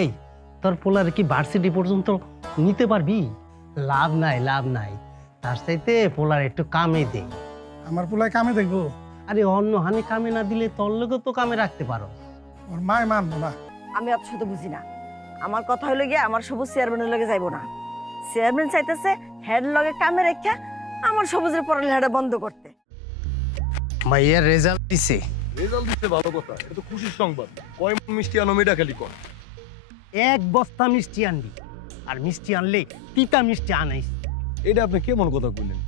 এই তোর পোলার কি ভার্সিটি পর্যন্ত নিতে পারবি? লাভ নাই লাভ নাই, তার চাইতে পোলার একটু কামে দে। আমার পোলায় কামে দেখবো? আরে অন্য হানি কামে না দিলে তোর লোকে তো কামে রাখতে পারো। ওর মায় মানবো না। আমি অত শত বুঝি না। আমার কথা হইলো গিয়ে আমার সবুজ চেয়ারম্যানের লগে যাইবো না। চেয়ারম্যান চাইতেছে হেড লগে কামে রেখা আমার সবুজের পড়ালেখাটা বন্ধ করতে। মাইয়ার রেজাল্ট দিছে। রেজাল্ট দিতে ভালো কথা, এটা তো খুশির সংবাদ। কয় মণ মিষ্টি আনো মেয়েটা খালি কর। 1 বস্তা মিষ্টি আনবি, আর মিষ্টি আনলে তিতা মিষ্টি আনাইস। এটা আপনি কেমন কথা কইলেন?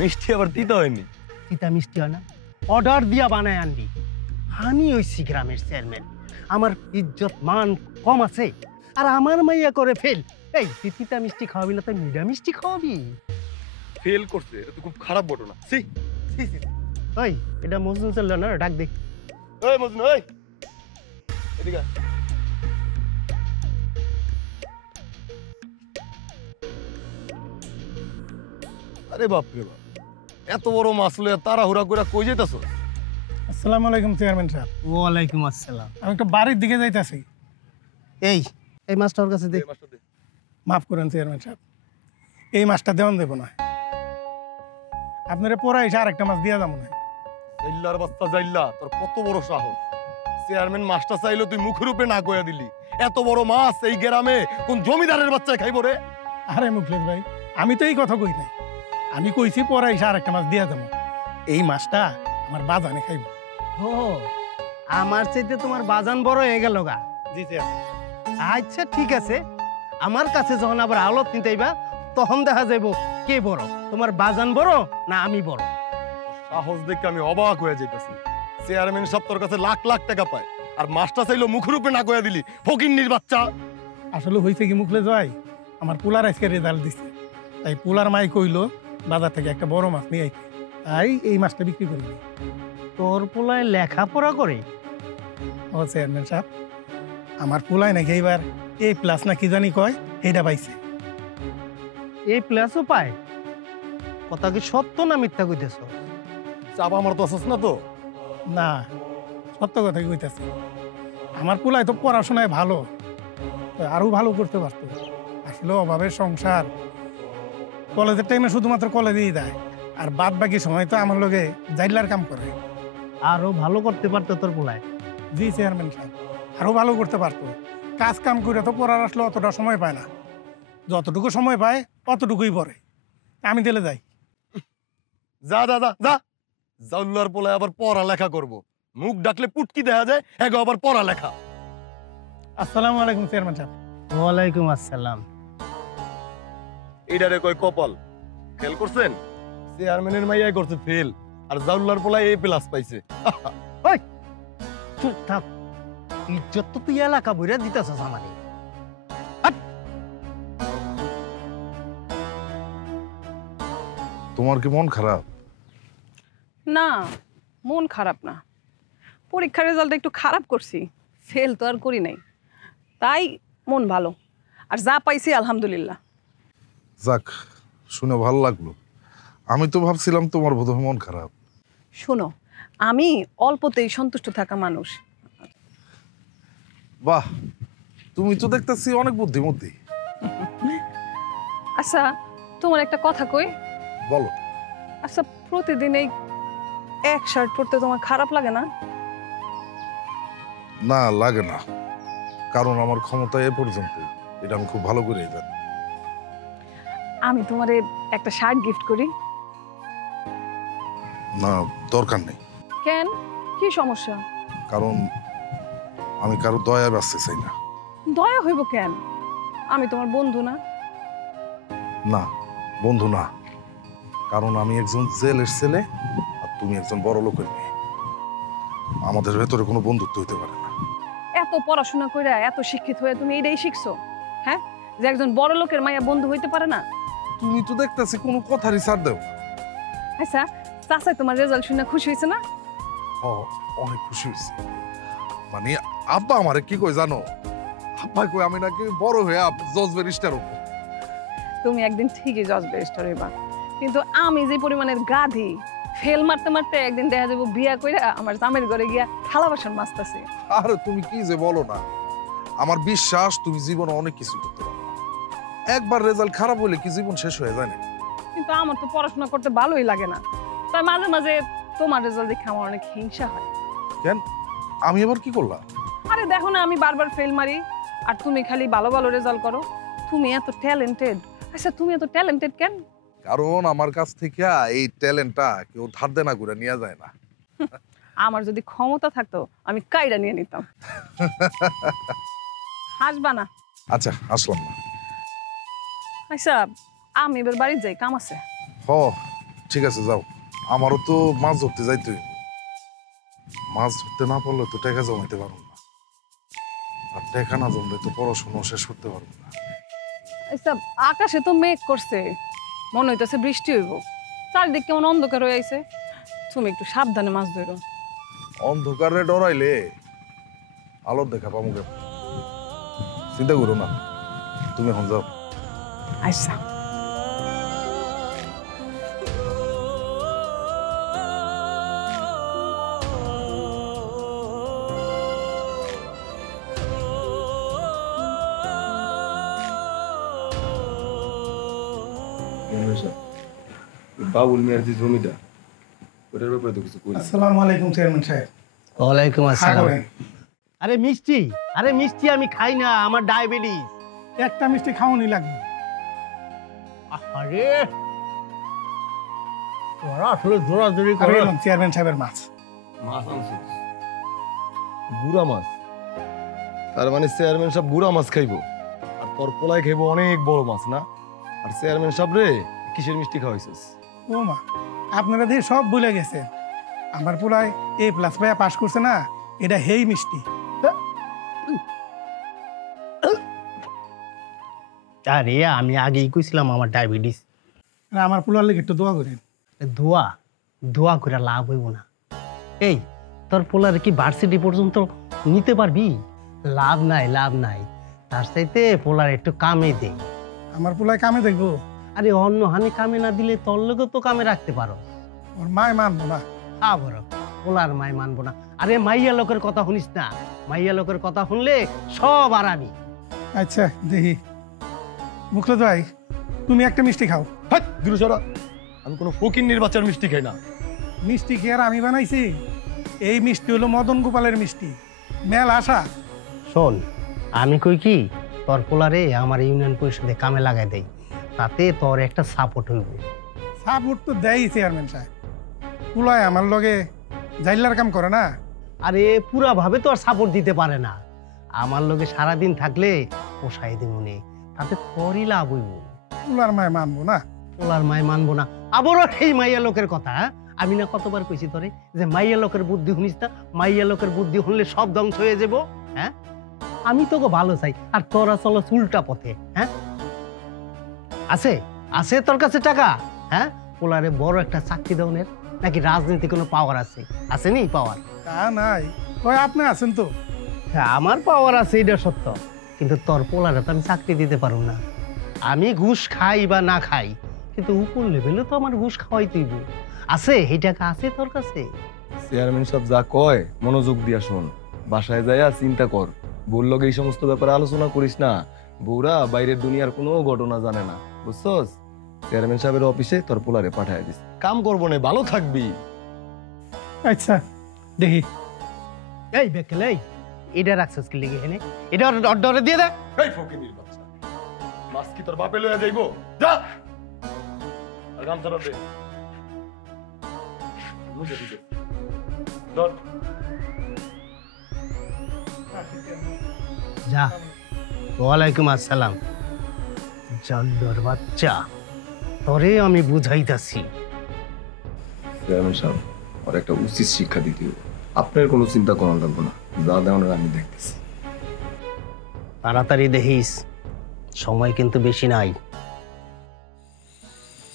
মিষ্টি আবার তিতা হয়নি? তিতা মিষ্টি হয় না, অর্ডার দিয়া বানায় আনবি। আমি ওইছি গ্রামের চেয়ারম্যান, আমার ইজ্জত মান কম আছে, আর আমার মাইয়া করে ফেল। এই তুই তিতা মিষ্টি খাওয়াবি না, তুই মিঠা মিষ্টি খাওয়াবি? ফেল করছে, এটা তো খুব খারাপ ঘটনা। সি ওই এটা মজনু চলল না, ডাক দে। ওই মজনু, ওই এদিকে আয়। আরে বাপ রে বাপ, এত বড় মাছ লইয়া তাড়াহুড়া করে কই যাইতাছ? আসসালামু আলাইকুম চেয়ারম্যান সাহেব। ওয়ালাইকুম আসসালাম। আমি একটা বাড়ির দিকে যাইতাছি। এই এই মাছটার কাছে দে। মাফ করেন চেয়ারম্যান সাহেব, এই মাছটা দেওয়ান দেবো না। আপনারা পরে এসে আরেকটা মাছ দিয়া যাবো না। জাইল্লার বাচ্চা জাইল্লা, তোর কত বড় সাহস! চেয়ারম্যান মাছটা চাইলো তুই মুখের উপরে না কইয়া দিলি। এত বড় মাছ এই গ্রামে কোন জমিদারের বাচ্চায় খাইব রে? আরে মুখলেশ ভাই, আমি তো এই কথা কই নাই। আমি কইছি পরে এসে আরেকটা মাছ দিয়া যাবো। এই মাছটা আমার বাজানে খাইব। ও আমার চাইতে তোমার বাজান বড় হয়ে গেল গা। জি চেয়ারম্যান। আচ্ছা ঠিক আছে, আমার কাছে যখন আবার আলত নিতে আইবা তখন দেখা যাইব কে বড়, তোমার বাজান বড় না আমি বড়। সাহস দেখে আমি অবাক হয়ে যাইতাছি। চেয়ারম্যান সব তোর কাছে লাখ লাখ টাকা পায়, আর মাছটা চাইলো মুখের উপরে না কইয়া দিলি। ফকিন্নির বাচ্চা! আসলে হয়েছে কি মুখলেশ ভাই, আমার পোলার আজকে রেজাল্ট দিছে, তাই পোলার মাই কইলো বাজার থেকে একটা বড় মাছ নিয়ে আইতে, তাই এই মাছটা বিক্রি করি। তোর পোলায় লেখাপড়া করে? ও চেয়ারম্যান সাহেব, আমার পোলায় নাকি এইবার A+ না কি জানি কয়, এটা পাইছে। A+ পায়? কথা কি সত্য না মিথ্যা কইতেছ? চাপা আমার তো আসছ না তো? না, সত্য কথাই কইতাছি। আমার পোলায় তো পড়াশোনায় ভালো, আরো ভালো করতে পারতো। আসলে অভাবের সংসার, কলেজের টাইমে শুধুমাত্র কলেজেই দেয়, আর বাদ বাকি সময় তো আমার লগে জাইলার কাম করে। আরো ভালো করতে পারতো তোর পোলায়। জি চেয়ারম্যান সাহেব, আরো ভালো করতে পারতো। কাজ কাম করে তো পড়ার আসলে অতটা সময় পায় না, যতটুকু সময় পায় অতটুকুই পড়ে। আমি দিলে যাই। যা যা যা যা, জাউল্লার পোলায় আবার পড়ালেখা করব। মুখ ডাকলে পুটকি দেখা যায়, এগো আবার পড়ালেখা। আসসালামু আলাইকুম চেয়ারম্যান সাহেব। ওয়ালাইকুম আসসালাম। এইটারে কয় কপাল। খেল করছেন? চেয়ারম্যানের মাইয়াই করছে ফেল, আর জাউল্লার পোলায় A+ পাইছে। ওই চুপ থাক, ইজ্জত তো তুই এলাকা বইরা দিতেছস আমারে। তোমার কি মন খারাপ? না, মন খারাপ না। পরীক্ষার রেজাল্ট একটু খারাপ করছি, ফেল তো আর করি নাই, তাই মন ভালো। আর যা পাইছি আলহামদুলিল্লাহ। যাক, শুনে ভালো লাগলো। আমি তো ভাবছিলাম তোমার বোধহয় মন খারাপ। শোনো, আমি অল্পতেই সন্তুষ্ট থাকা মানুষ। বাহ, তুমি তো দেখতেছি অনেক বুদ্ধিমতী। আচ্ছা, তোমার একটা কথা কই। বলো। আচ্ছা, প্রতিদিন এই এক শার্ট পরতে তোমার খারাপ লাগে না? না, লাগে না, কারণ আমার ক্ষমতা এ পর্যন্ত, এটা আমি খুব ভালো করে জানি। আমি তোমারে একটা শার্ট গিফট করি। না, দরকার নেই। কেন, কি সমস্যা? কারণ আমি কারো দয়া বাঁচতে চাই না। দয়া হইব কেন? আমি তোমার বন্ধু না? না, বন্ধু না, কারণ আমি একজন জেলের ছেলে আর তুমি একজন বড় লোকের মেয়ে। আমাদের ভেতরে কোনো বন্ধুত্ব হইতে পারে না। এত পড়াশোনা কইরা এত শিক্ষিত হয়ে তুমি এটাই শিখছো, হ্যাঁ, যে একজন বড় লোকের মাইয়া বন্ধু হইতে পারে না? তুমি তো দেখতেছি কোনো কথারই ছাড় দেও। আচ্ছা, চাচাই তোমার রেজাল্ট শুনে খুশি হয়েছে না? অনেক খুশি হয়েছি। মানে আব্বা আমারে কি কই জানো? আব্বা কই আমি নাকি বড় হয়ে জজ ব্যারিস্টার হবো। তুমি একদিন ঠিকই জজ ব্যারিস্টার হইবা, কিন্তু আমি যে পরিমাণের গাধি, ফেল মারতে মারতে একদিন দেখা যাবো বিয়া কইরা আমার জামের ঘরে গিয়া থালা বাসন মাজতাছি। আরে তুমি কি যে বলো না, আমার বিশ্বাস তুমি জীবনে অনেক কিছু করতে পারো। একবার রেজাল্ট খারাপ হলে কি জীবন শেষ হয়ে যায় না? কিন্তু আমার তো পড়াশোনা করতে ভালোই লাগে না, তাই মাঝে মাঝে তোমার রেজাল্ট দেখে আমার অনেক হিংসা হয়। কেন, আমি এবার কি করলাম? আরে দেখো না, আমি বারবার ফেল মারি আর তুমি খালি ভালো ভালো রেজাল্ট করো। তুমি এত ট্যালেন্টেড। আচ্ছা তুমি এত ট্যালেন্টেড কেন? কারণ আমার কাছ থেকে এই ট্যালেন্টটা কেউ ধার দেনা করে নিয়ে যায় না। আমার যদি ক্ষমতা থাকতো আমি কাইরা নিয়ে নিতাম। হাসবা না। আচ্ছা আসলাম না। আচ্ছা আমি এবার বাড়ি যাই, কাম আছে। হ ঠিক আছে যাও, আমারও তো মাছ ধরতে যাইতে হইব। মাছ ধরতে না পারলে তো টাকা জমাইতে পারবো না, আর টাকা না জমলে তো পড়াশোনা শেষ করতে পারবো না। আচ্ছা আকাশে তো মেঘ করছে, মনে হইতেছে বৃষ্টি হইব। চারিদিক কেমন অন্ধকার হয়ে আইছে। তুমি একটু সাবধানে মাছ ধরো। অন্ধকারে ডরাইলে আলোর দেখা পাবো কেন? চিন্তা করো না, তুমি এখন যাও। আচ্ছা বাবুল মিয়ার যে জমিটা, ওটার ব্যাপারে তো কিছু করি। আসসালামু আলাইকুম চেয়ারম্যান সাহেব। ওয়ালাইকুম হ্যাঁ আসসালাম। করেন। আরে মিষ্টি, আরে মিষ্টি আমি খাই না, আমার ডায়াবেটিস। একটা মিষ্টি খাওয়ানি লাগবে। আরে তোরা আসলে জোরাজোরি আর করে। এলাম চেয়ারম্যান সাহেবের মাছ। মাছ আনছিস? বুড়া মাছ? তার মানে চেয়ারম্যান সাহেব বুড়া মাছ খাইবো, আর তোর পোলায় খাইবো অনেক বড় মাছ না? আর চেয়ারম্যান সাহেব রে কিসের মিষ্টি খাওয়াইছিস? ও মা, আপনারা দিয়ে সব ভুলে গেছে। আমার পুরায় A+ পাইয়া পাশ করছে না, এটা হেই মিষ্টি। আরে আমি আগেই কইছিলাম আমার ডায়াবেটিস। আর আমার পুলার লেগে একটু দোয়া করেন। দোয়া দোয়া করে লাভ হইব না। এই তোর পোলার কি ভার্সিটি পর্যন্ত নিতে পারবি? লাভ নাই, লাভ নাই। তার চাইতে পোলার একটু কামে দে। আমার পুলায় কামে দেখবো, আরে অন্য হানি কামে না দিলে তোর লোকে তো কামে রাখতে পারো। ওর মায় মানবো না। বড় পোলার মাই মানবো না? আরে মাইয়া লোকের কথা শুনিস না, মাইয়া লোকের কথা শুনলে সব আরামি। আচ্ছা দেখি। মুখলে ভাই, তুমি একটা মিষ্টি খাও। হাট দিরু সরা, আমি কোনো ফকিন্নির বাচ্চার মিষ্টি খাই না। মিষ্টি কি আর আমি বানাইছি? এই মিষ্টি হলো মদন গোপালের মিষ্টি, মেল আশা। শোন, আমি কই কি তোর পোলারে আমার ইউনিয়ন পরিষদে কামে লাগাই দেই, তাতে তোর একটা সাপোর্ট হইব। সাপোর্ট তো দেয় চেয়ারম্যান সাহেব। পুলায় আমার লগে জাইলার কাম করে না। আরে পুরা ভাবে তো আর সাপোর্ট দিতে পারে না। আমার লোকে সারাদিন থাকলে পোষাই দিব নে, তাতে তোরই লাভ হইব। পুলার মায় মানবো না। পোলার মায় মানবো না? আবারও সেই মাইয়া লোকের কথা, হ্যাঁ? আমি না কতবার কইছি তোরে যে মাইয়া লোকের বুদ্ধি শুনিস না, মাইয়া লোকের বুদ্ধি শুনলে সব ধ্বংস হয়ে যাব। হ্যাঁ, আমি তোকে ভালো চাই আর তোরা চলো উল্টা পথে। হ্যাঁ, আছে আছে তোর কাছে টাকা? হ্যাঁ, পোলারে বড় একটা চাকরি দেওয়ার নাকি রাজনীতি কোনো পাওয়ার আছে? আসেনি পাওয়ার? তা নাই, ওই আপনি আছেন তো। হ্যাঁ, আমার পাওয়ার আছে, এটা সত্য, কিন্তু তোর পোলারে তো আমি চাকরি দিতে পারব না। আমি ঘুষ খাই বা না খাই, কিন্তু উপর লেভেলে তো আমার ঘুষ খাওয়াই তুইব। আছে এই টাকা আছে তোর কাছে? চেয়ারম্যান সাহেব যা কয় মনোযোগ দিয়া শোন, বাসায় যাইয়া চিন্তা কর। বউর লগে এই সমস্ত ব্যাপারে আলোচনা করিস না। বউরা বাইরের দুনিয়ার কোনো ঘটনা জানে না, বুঝছস? চেয়ারম্যান সাহেবের অফিসে তোর পোলারে পাঠায় দিস, কাম করবো না, ভালো থাকবি। আচ্ছা দেখি। এই বেকেল, এই এটা রাখছিস কি লেগে এনে? এটা অর্ডারে দিয়ে দে। এই ফকিনির বাচ্চা, মাছ কি তোর বাপে লইয়া যাইবো? যা আর গামছাটা দে। মুছে দিতে ধর। যা। ওয়ালাইকুম আসসালাম। জল্দর বাচ্চা, তোরে আমি বুঝাইতাছি। চেয়ারম্যান সাহেব, আর একটা উচিত শিক্ষা দিতে হবে। আপনার কোনো চিন্তা করা লাগবে না, যা দেওয়ার আমি দেখতেছি। তাড়াতাড়ি দেখিস, সময় কিন্তু বেশি নাই।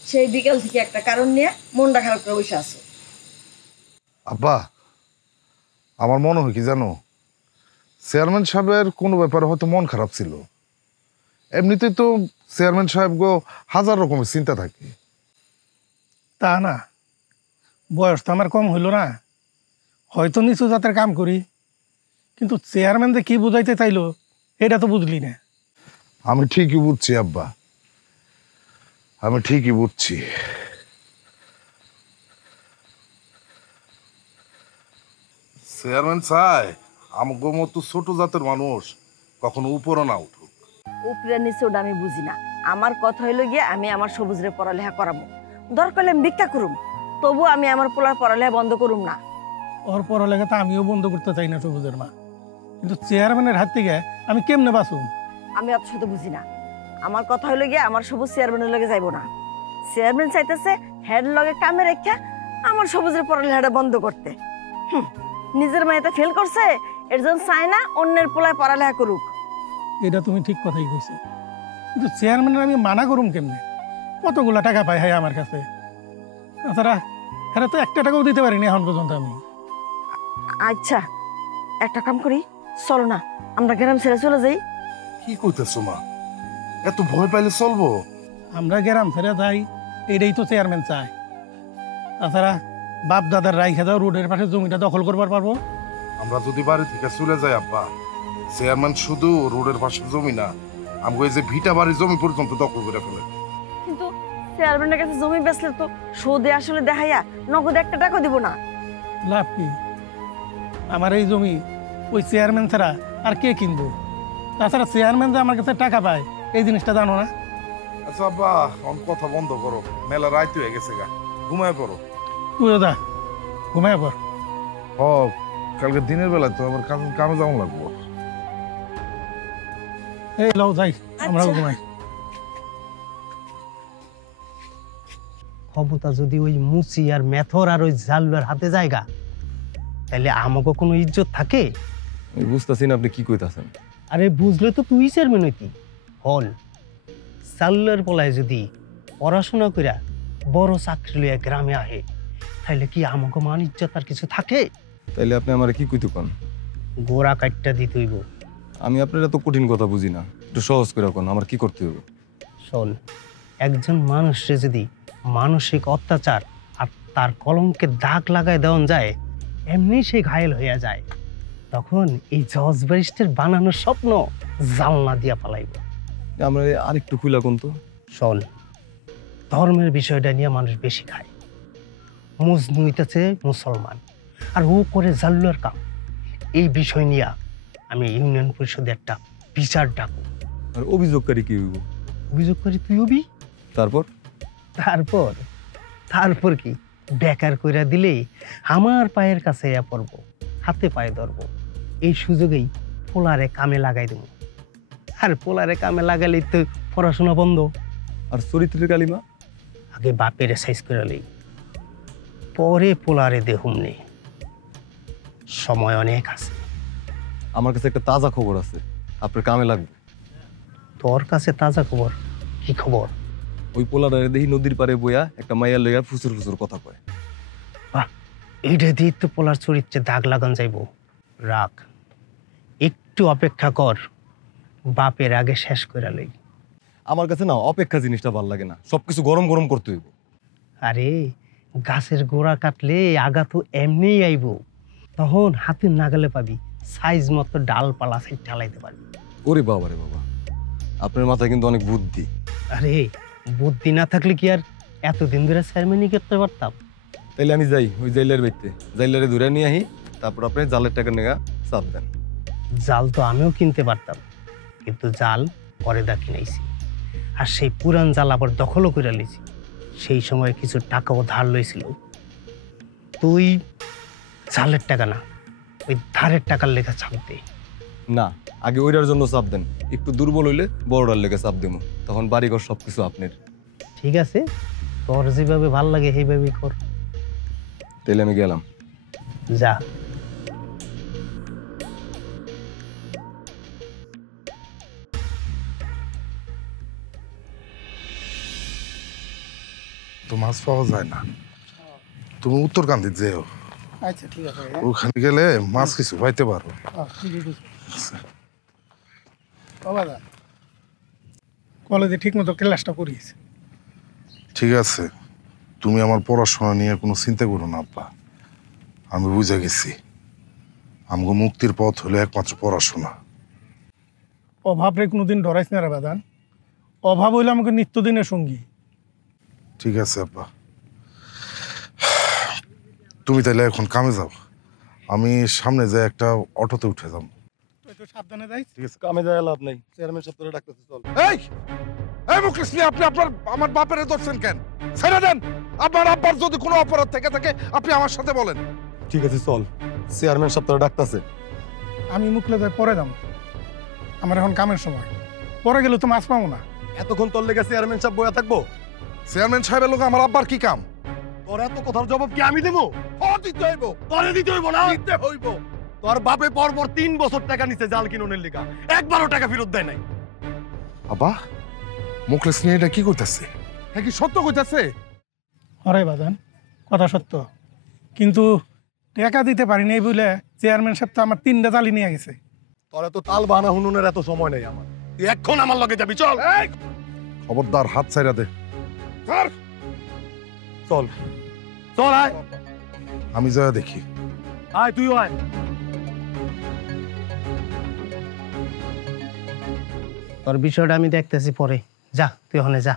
সেই বিকাল থেকে একটা কারণ নিয়ে মনটা খারাপ করে বসে আছো। আব্বা, আমার মনে হয় কি জানো, চেয়ারম্যান সাহেবের কোনো ব্যাপারে হয়তো মন খারাপ ছিল। এমনিতেই তো চেয়ারম্যান সাহেব গো হাজার রকমের চিন্তা থাকে। তা না, বয়স তো আমার কম হইল না, হয়তো নিচু জাতের কাম করি, কিন্তু চেয়ারম্যান যে কি বুঝাইতে চাইলো এটা তো বুঝলি না। আমি ঠিকই বুঝছি আব্বা, আমি ঠিকই বুঝছি। চেয়ারম্যান চাই আমাকে মতো ছোট জাতের মানুষ কখনো উপরও না উঠুক। উপরে নিচে ওটা আমি বুঝি না। আমার কথা হইলো গিয়ে আমি আমার সবুজরে পড়ালেখা করাবো, দরকার হলে আমি ভিক্ষা করুম, তবু আমি আমার পোলার পড়ালেখা বন্ধ করুম না। ওর পড়ালেখা তো আমিও বন্ধ করতে চাই না সবুজের মা, কিন্তু চেয়ারম্যানের হাত থেকে আমি কেমনে বাঁচুম? আমি অত শত বুঝি না। আমার কথা হইলো গিয়ে আমার সবুজ চেয়ারম্যানের লগে যাইবো না। চেয়ারম্যান চাইতেছে হেড লগে কামে রেখা আমার সবুজের পড়ালেখাটা বন্ধ করতে। নিজের মেয়েটা ফেল করছে, এর জন্য চায় না অন্যের পোলায় পড়ালেখা করুক। এটা তুমি ঠিক কথাই কইছো, কিন্তু চেয়ারম্যানের আমি মানা করুম কেমনে? কতগুলা টাকা পাই হয় আমার কাছে, তাছাড়া এরা তো একটা টাকাও দিতে পারিনি এখন পর্যন্ত আমি। আচ্ছা একটা কাম করি, চলো না আমরা গ্রাম ছেড়ে চলে যাই। কি কইতেছো মা, এত ভয় পাইলে চলবো? আমরা গ্রাম ছেড়ে যাই, এটাই তো চেয়ারম্যান চায়। তাছাড়া বাপ দাদার রাইখা দাও রোডের পাশে জমিটা দখল করবার পারবো। আমরা যদি বাড়ি থেকে চলে যাই আব্বা, চেয়ারম্যান শুধু রোডের পাশে জমি না, আমাকে এই যে ভিটা বাড়ির জমি পর্যন্ত দখল করে ফেলে। কিন্তু চেয়ারম্যানের কাছে জমি বেচলে তো সুদে আসলে দেখাইয়া নগদে একটা টাকা দিব না। লাভ কি? আমার এই জমি ওই চেয়ারম্যান ছাড়া আর কে কিনবো? তাছাড়া চেয়ারম্যান যে আমার কাছে টাকা পায় এই জিনিসটা জানো না? আচ্ছা আব্বা, অন কথা বন্ধ করো, মেলা রাত হয়ে গেছে গা, ঘুমায় পড়ো। তুইও দা ঘুমায় পর। হ, কালকে দিনের বেলা তো আবার কামে যাওয়া লাগবো। এই লও যাই, আমরাও আচ্ছা। ঘুমাই। ক্ষমতা যদি ওই মুচি আর মেথর আর ওই জালুয়ার হাতে জায়গা, তাহলে আমাকে কোনো ইজ্জত থাকে? আমি বুঝতেছি না আপনি কি কইতাছেন। আরে বুঝলে তো তুই চেয়ারম্যান হইতি। হল জালুয়ার পলায় যদি পড়াশোনা কইরা বড় চাকরি লইয়া গ্রামে আহে, তাহলে কি আমাকে মান ইজ্জত আর কিছু থাকে? তাইলে আপনি আমার কি কইতে কোন? গোড়া কাটটা দিতে হইব। আমি আপনার এত কঠিন কথা বুঝি না, একটু সহজ করে কোন আমার কি করতে হবে? শোন, একজন মানুষে যদি মানসিক অত্যাচার আর তার কলঙ্কে দাগ লাগায় দেওয়া যায়, এমনি সে ঘায়েল হইয়া যায়, তখন এই জজ ব্যারিস্টার বানানোর স্বপ্ন জালনা দিয়া পালাইব। আমরা আরেকটু খুলা কোন তো। শোন, ধর্মের বিষয়টা নিয়ে মানুষ বেশি খায়। মজনু হইতেছে মুসলমান আর ও করে জাল্লুয়ার কাম। এই বিষয় নিয়ে আমি ইউনিয়ন পরিষদে একটা বিচার ডাকব। আর অভিযোগকারী কি হইব? অভিযোগ করি তুই হবি। তারপর তারপর তারপর কি বেকার কইরা দিলে আমার পায়ের কাছে ইয়া পড়বো, হাতে পায়ে ধরবো। এই সুযোগেই পোলারে কামে লাগাই দেবো। আর পোলারে কামে লাগালেই তো পড়াশোনা বন্ধ। আর চরিত্রের কালিমা? আগে বাপের সাইজ করে লই, পরে পোলারে দেহুম নেই। সময় অনেক আছে। আমার কাছে একটা তাজা খবর আছে, আপনার কামে লাগবে। তোর কাছে তাজা খবর? কি খবর? ওই পোলারে দেখি নদীর পাড়ে বইয়া একটা মাইয়া লইয়া ফুসুর ফুসুর কথা কয়। বাহ, এইটা দিয়ে তো পোলার চরিত্রে দাগ লাগান যাইব। রাখ, একটু অপেক্ষা কর, বাপের আগে শেষ করে লই। আমার কাছে না অপেক্ষা জিনিসটা ভাল লাগে না, সবকিছু গরম গরম করতে হইব। আরে গাছের গোড়া কাটলে আগা তো এমনিই আইব, তখন হাতের নাগালে পাবি, সাইজ মতো ডালপালা সাইড ঢালাইতে পারবি। ওরে বাবা রে বাবা, আপনার মাথায় কিন্তু অনেক বুদ্ধি। আরে বুদ্ধি না থাকলে কি আর এতদিন ধরে চেয়ারম্যানই করতে পারতাম? তাইলে আমি যাই ওই জাইলার বাড়িতে, জাইলারে ধরে নিয়ে আহি, তারপর আপনি জালের টাকা নেগা চাপ দেন। জাল তো আমিও কিনতে পারতাম, কিন্তু জাল পরে দা কিনাইছি। আর সেই পুরান জাল আবার দখলও করে লিছি। সেই সময় কিছু টাকাও ধার লইছিল। তুই জালের টাকা না, ওই ধারের টাকার লেখা চাপ দে। না, আগে ওইটার জন্য চাপ দেন, একটু দুর্বল হইলে বড়টার লেগে চাপ দেবো, তখন বাড়িঘর সবকিছু আপনার। ঠিক আছে, তোর যেভাবে ভাল লাগে সেইভাবেই কর। তাইলে আমি গেলাম। যা। তো মাছ পাওয়া যায় না, তুমি উত্তরকান্দি যেও, আচ্ছা ঠিক আছে। ওখানে গেলে মাছ কিছু পাইতে পারো। কলেজে ঠিক মতো ক্লাসটা করিয়েছে। ঠিক আছে, তুমি আমার পড়াশোনা নিয়ে কোনো চিন্তা করো না আব্বা, আমি বুঝে গেছি। আমগো মুক্তির পথ হলো একমাত্র পড়াশোনা। অভাব রে কোনোদিন ডরাইস না রে বাদান। অভাব হইলে আমাকে নিত্যদিনের সঙ্গী। ঠিক আছে আব্বা, তুমি তাহলে এখন কামে যাও, আমি সামনে যে একটা অটোতে উঠে যাব। তুই তো সাবধানে যাইস। ঠিক আছে, কামে যায় লাভ নাই, চেয়ারম্যান সাহেব তোরে ডাকতেছে, চল। এই এই মুকেশ মিয়া, আপনি আমার বাপের ধরছেন কেন? ছেড়ে দেন। আপনার আব্বার যদি কোনো অপরাধ থেকে থাকে আপনি আমার সাথে বলেন। ঠিক আছে চল, চেয়ারম্যান সাহেব তোরে ডাকতেছে। আমি মুখলে যাই পরে যাম, আমার এখন কামের সময়, পরে গেলে তো মাছ পাবো না। এতক্ষণ তোর লেগে চেয়ারম্যান সাহেব বয়া থাকবো? চেয়ারম্যান সাহেবের লোক আমার আব্বার কি কাম? তোর এত কথার জবাব কি আমি দেবো? দিতে হইব, তোরে দিতে হইব না? দিতে হইব। তোর বাপে পরপর 3 বছর টাকা নিছে জাল কিনুনের লিগা, একবারও টাকা ফেরত দেয় নাই। আব্বা, মুকেশ মিয়া এটা কি কইতাছে? হ্যাঁ কি সত্য কইতাছে? হরে বাদান, কথা সত্য, কিন্তু টাকা দিতে পারিনি এই বলে চেয়ারম্যান সাহেব তো আমার 3টা জালি নিয়ে গেছে। তোর এত তাল বাহানা হুনুনের এত সময় নেই আমার, তুই এখন আমার লগে যাবি, চল। খবরদার হাত ছাইরা দে। চল চল, আয় আমি যা দেখি। আয়, তুইও আয়। তোর বিষয়টা আমি দেখতেছি পরে, যা তুই ওখানে যা।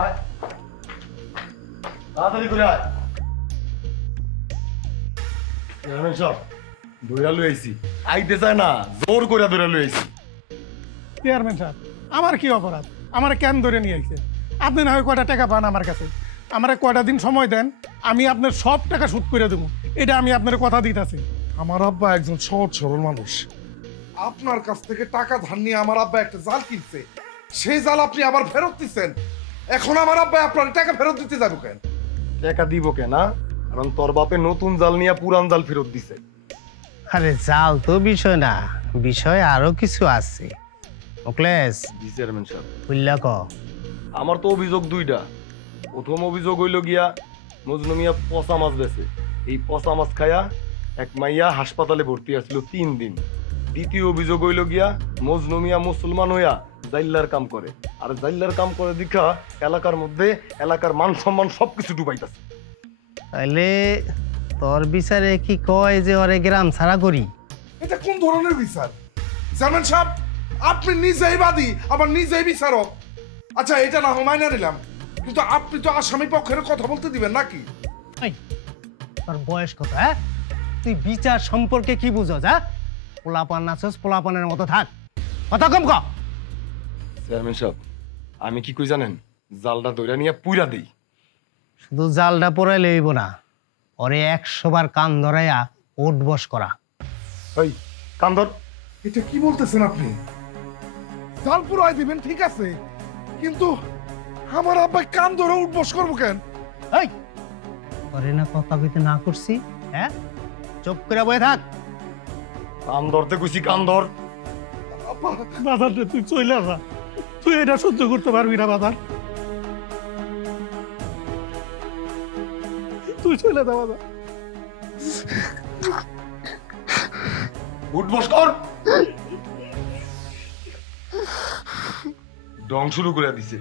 আয়, তাড়াতাড়ি করে আয়। চেয়ারম্যান সাহেব ধইরা লই আইছি, আইতে চায় না, জোর করে ধইরা লই আইছি। চেয়ারম্যান সাহেব, আমার কি অপরাধ? আমার কেন ধরে নিয়ে আইছে? আপনি না হয় কয়টা টাকা পান আমার কাছে, আমার কয়টা দিন সময় দেন, আমি আপনার সব টাকা শোধ করে দেবো, এটা আমি আপনার কথা দিতেছি। আমার আব্বা একজন সহজ সরল মানুষ, আপনার কাছ থেকে টাকা ধার নিয়ে আমার আব্বা একটা জাল কিনছে, সেই জাল আপনি আবার ফেরত দিচ্ছেন। এখন আমার আব্বা আপনার টাকা ফেরত দিতে যাবো কেন? টাকা দিব কেন? কারণ তোর বাপে নতুন জাল নিয়ে পুরান জাল ফেরত দিছে। আরে জাল তো বিষয় না, বিষয় আরো কিছু আছে। মুকলেশ, জি চেয়ারম্যান সাহেব। বুঝলা ক? আমার তো অভিযোগ 2টা। প্রথম অভিযোগ হইল গিয়া মজনু মিয়া পচা মাছ বেছে, এই পচা মাছ খায়া এক মাইয়া হাসপাতালে ভর্তি আছিল 3 দিন। দ্বিতীয় অভিযোগ হইল গিয়া মজনু মিয়া মুসলমান হইয়া জাইল্লার কাম করে, আর জাইল্লার কাম করে দেখা এলাকার মধ্যে এলাকার মান সম্মান সবকিছু ডুবাইতাছে। তাইলে তোর বিচারে কি কয় যে ওরে গ্রাম ছাড়া করি? এটা কোন ধরনের বিচার চেয়ারম্যান সাহেব? আপনি নিজেই বাদী আবার নিজেই বিচারক। আচ্ছা এটা না হয় মাইনা নিলাম, কিন্তু আপনি তো আসামি পক্ষের কথা বলতে দিবেন নাকি? এই, তোর বয়স কত? হ্যাঁ, তুই বিচার সম্পর্কে কি বুঝস? হ্যাঁ, পোলাপান নাচস, পোলাপানের মতো থাক, কথা কম ক। চেয়ারম্যান সাহেব, আমি কি কই জানেন? জালটা ধইরা নিয়ে পুইরা দেই। শুধু জালটা পরাইলে হইব না, ওরে 100 বার কান ধরাইয়া ওঠ বস করা। এই কান ধর। এটা কি বলতেছেন আপনি? জাল পুরাই দিবেন ঠিক আছে, কিন্তু আমার আব্বা কান ধরে উঠবস করবো কেন? এই, ওরে না কথা কইতে না করছি? হ্যাঁ, চুপ করে বয়ে থাক। কান ধরতে কইছি, কান ধর। বাজার রে, তুই চলে যা, তুই এটা সহ্য করতে পারবি না বাজার, তুই চলে যা বাজার। উঠবস কর। ডং শুরু করে দিছে।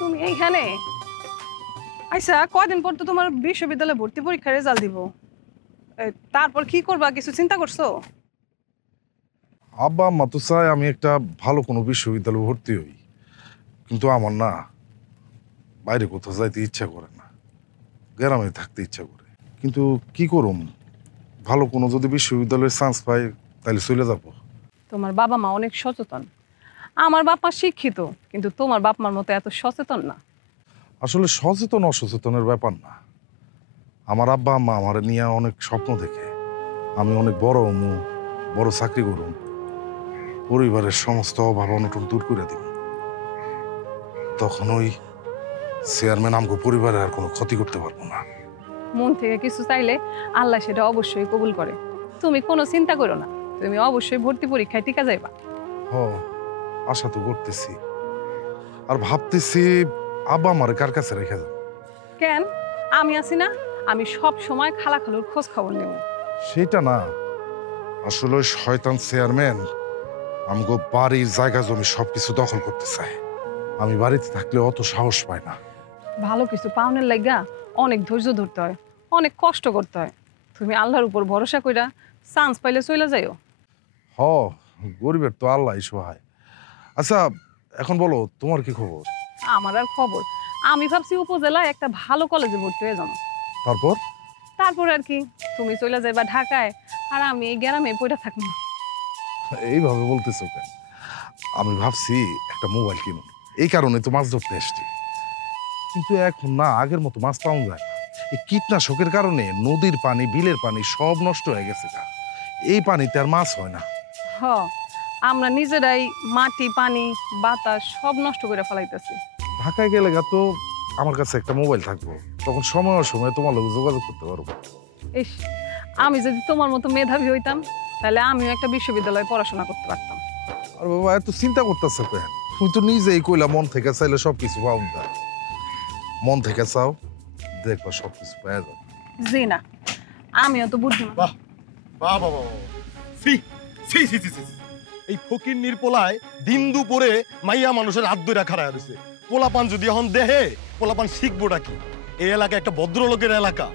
তুমি এইখানে আচ্ছা, কয়দিন পর তো তোমার বিশ্ববিদ্যালয়ে ভর্তি পরীক্ষার রেজাল্ট দিব, তারপর কি করবা কিছু চিন্তা করছো? আব্বা আম্মা তো চায় আমি একটা ভালো কোনো বিশ্ববিদ্যালয়ে ভর্তি হই, কিন্তু আমার না বাইরে কোথাও যাইতে ইচ্ছা করে না, গ্রামে থাকতে ইচ্ছা করে। কিন্তু কি করুম, ভালো কোনো যদি বিশ্ববিদ্যালয়ের চান্স পাই তাহলে চলে যাব। তোমার বাবা মা অনেক সচেতন, আমার বাপ মা শিক্ষিত, কিন্তু তোমার বাপ মার মতো এত সচেতন না। আসলে সচেতন অসচেতনের ব্যাপার না, আমার আব্বা আম্মা আমার নিয়ে অনেক স্বপ্ন দেখে, আমি অনেক বড় বড় চাকরি করুম, পরিবারের সমস্ত অভাব অনটন দূর করে দিব, তখন ওই চেয়ারম্যান আমগো পরিবারের আর কোনো ক্ষতি করতে পারবো না। মন থেকে কিছু চাইলে আল্লাহ সেটা অবশ্যই কবুল করে। তুমি কোনো চিন্তা করো না, তুমি অবশ্যই ভর্তি পরীক্ষায় টিকা যাইবা। হ, আশা তো করতেছি, আর ভাবতেছি আব্বা আমারে কার কাছে রেখে যাবে। কেন? আমি আছি না, আমি সব সময় খালা খালুর খোঁজ খবর নেব। সেটা না, আসলে ওই শয়তান চেয়ারম্যান আমগো বাড়ির জায়গা জমি সবকিছু দখল করতে চায়। আমি বাড়িতে থাকলে অত সাহস পাই না। ভালো কিছু পাওনের লাগা অনেক ধৈর্য ধরতে হয়, অনেক কষ্ট করতে হয়। তুমি আল্লাহর উপর ভরসা কইরা চান্স পাইলে চলে যাইও। হ, গরিবের তো আল্লাহ সহায়। আচ্ছা, এখন বলো তোমার কি খবর? আমার আর খবর, আমি ভাবছি উপজেলায় একটা ভালো কলেজে ভর্তি হয়ে যাবো। তারপর? তারপর আর কি, তুমি চলে যাইবা ঢাকায়, আর আমি এই গ্রামে পড়ে থাকবো। এইভাবে বলতেছো কেন? আমি ভাবছি একটা মোবাইল কিনুন, এই কারণে তো মাছ ধরতে এসছি। কিন্তু এখন না আগের মতো মাছ পাওয়া যায় না। এই কীটনাশকের কারণে নদীর পানি, বিলের পানি সব নষ্ট হয়ে গেছে। এই পানিতে আর মাছ হয় না। হ, আমরা নিজেরাই মাটি, পানি, বাতাস সব নষ্ট করে ফেলাইতেছি। ঢাকায় গেলে তো আমার কাছে একটা মোবাইল থাকবো, তখন সময় সময় তোমার লোক যোগাযোগ করতে পারবো। ইস, আমি যদি তোমার মতো মেধাবী হইতাম, তাহলে আমিও একটা বিশ্ববিদ্যালয়ে পড়াশোনা করতে পারতাম। আর বাবা এত চিন্তা করতেছো কেন? তুমি তো নিজেই কইলা মন থেকে চাইলে সবকিছু পাওয়া যায়। মন থেকে চাও, দেখবা সবকিছু পাওয়া যাবে। জি না, আমিও তো বুদ্ধিমান। বাহ বাহ বাহ বাহ, সি সি সি সি সি, এই ফকির নির্পোলায় দিন দুপুরে মাইয়া মানুষের হাত ধরে খাড়া রয়েছে। পোলাপান যদি এখন দেহে, পোলাপান শিখবোটা কি? এই এলাকা একটা ভদ্রলোকের এলাকা,